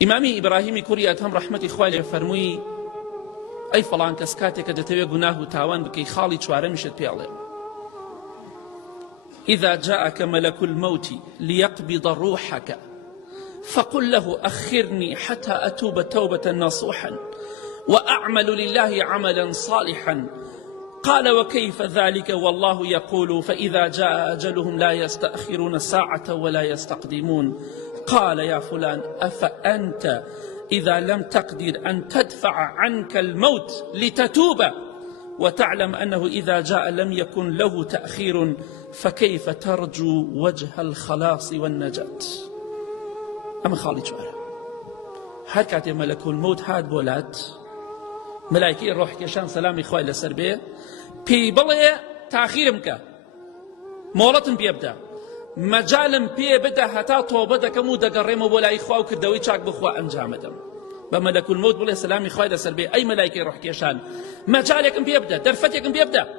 ئیمامی ئیبراهیمی کوڕی ئەدهەم ڕەحمەتی خوای لێ فەرمووی ئەی فەڵان کەس کاتێک کە دەتەوێت گوناه و تاوان بکەی خاڵی چوارەمیشت پێڵێ إذا جاءك ملك الموت ليقبض روحك فقل له أخرني حتى أتوب توبة نصوحا وأعمل لله عملا صالحا قال وكيف ذلك والله يقول فإذا جاء أجلهم لا يستأخرون ساعة ولا يستقدمون قال يا فلان أفأنت إذا لم تقدر أن تدفع عنك الموت لتتوب وتعلم أنه إذا جاء لم يكن له تأخير فكيف ترجو وجه الخلاص والنجاة أما خالي شوارع هر كاتي ملك الموت هاد بولات ملائكي الروح كشان سلامي خوي لسربيه بي بلي تأخير مكا مولتن بيبدا مجالم بي بدا هتا توبه دكمو دقريمو بولاي خوا وكردوي چاك بخوا انجامدم بملك الموت بلي سلامي خوي لسربيه اي ملائكي روح كشان مجالك بيبدا درفتك بيبدا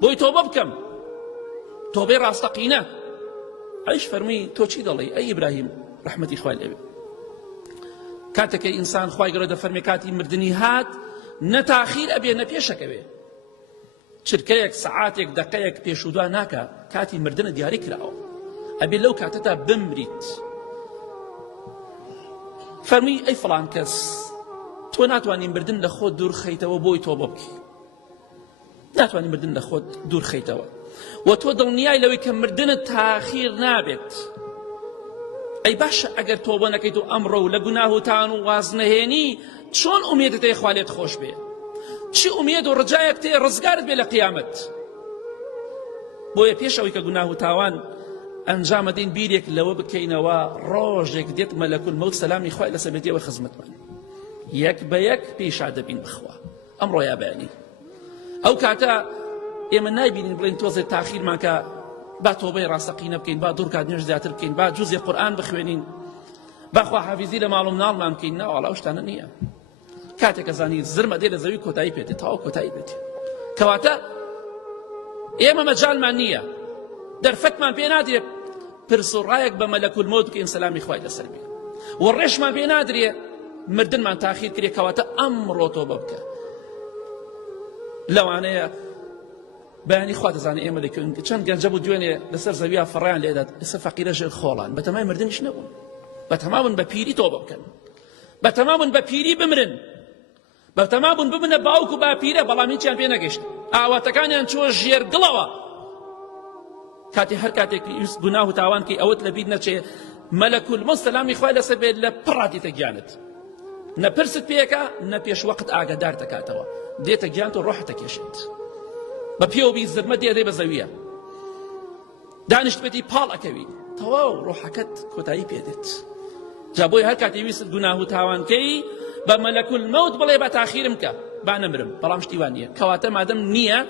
بوي توبه بكم توبه راستقينه ايش فرمي تو چی دڵی اي ابراهيم رحمتي خوي لێ کاتێک ئینسان خوای گەورە دەفەرمێ کاتی مردنی هات نەتاخیر ئەبێ نەپێشەکەوێ چرکەیەک سەعاتێک دەقەیەک پێش و دوا ناکە کاتی مردنە دیاری کراوە ئەبێ لەو کاتەدا بمریت فەرمی ئەی فڵان کەس تۆ ناتوانین مردن لە خۆت دوور خەیتەوە بۆی تۆبە بکەی ناتوانین مردن لە خۆت دوور خەیتەوە و تۆ دڵنیای لەوەی کە مردنت تاخیر نابێت ئەی باشە ئەگەر تۆبە نەکەیت و ئەمڕۆ و لە گوناه و تاوان و واز نەهێنی چۆن ئومێدت هەیە خوا لێت خۆش بێ چی ئومێد و ڕجایەک تێ ڕزگارت بێ لە قیامەت بۆیە پێش ئەوەی کە گوناه و تاوان ئەنجام دەین بیرێک لەوە بکەینەوە ڕۆژێک دێت مەلەکول مەوت سەلامی خوای لەسەر بێتەوە خزمەتمان یەک بە یەک پێشا دەبین بخوا ئەمڕۆ یا بەیانی ئەو کاتە ئێمە نایبینین بڵێن تۆزێ تاخیرمان کە با تۆبەی ڕاستەقینە بکەین با دوور کات نوێژ زیاتر بکەین با جوزی قورئان بخوێنین باخوا حافیزی لە ماڵ و مناڵمان بکەین ناوەڵا ئەو شتانە نییە کاتێک ئەزانی زرمە دێ لە زەوی کۆتایی پێدێ تەواو کۆتایی بێت کەواتە ئێمە مەجالمان نییە دەرفەتمان پێ نادرێ پرس و ڕایەک بە مەلەکول مەوت بکەین سەلامی خوای لەسەر بێ و ڕێشمان پێ نادرێ مردنمان تاخیر کرێ کەواتە ئەمڕۆ تۆبە بکە لەوانەیە بەیانی خوا دەزانێ ئێمە لەکوێن چەند گەنجە بوو دوێنێ لەسەر زەویە فەڕیان لێدات ئێستا فەقیرە ژێر خۆڵان بەتەمای مردنیش نەبوون بەتەمابوون بە پیری تۆبە بکەن بەتەمابوون بە پیری بمرن بەتەمابوون ببنە باوک و باپیرە بەڵام هیچیان پێ نەگەیشت ئاواتەکانیان چوە ژێرگڵەوە کاتی هەر کاتێک گوناه و تاوان کەی ئەوت لەبیر نەچێ مەلەکول مەوت سەلامی خوای لەسەر بێت لە پڕا دێتە گیانت نە پرست پێیەکە نە پێش وەقت ئاگادار دەکاتەوە دێتە گیانت و ڕۆحت دەکێشێت بە پێوەبی زرمە دێ بە زەویە دانیشت بێتی پاڵ ئەکەوی تەواو ڕۆحەکەت کۆتایی پێدێت جا بۆی هەر کاتی ویست گوناه و تاوانکەی بە مەلەکول مەوت بڵێ بە تاخیرم کە با نەمرم بەڵام شتیوان نییە کەواتە مادەم نییە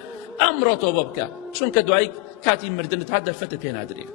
ئەمڕۆ تۆبە بکە چونکە دوای کاتی مردنت هات دەرفەتت پێ نادرێ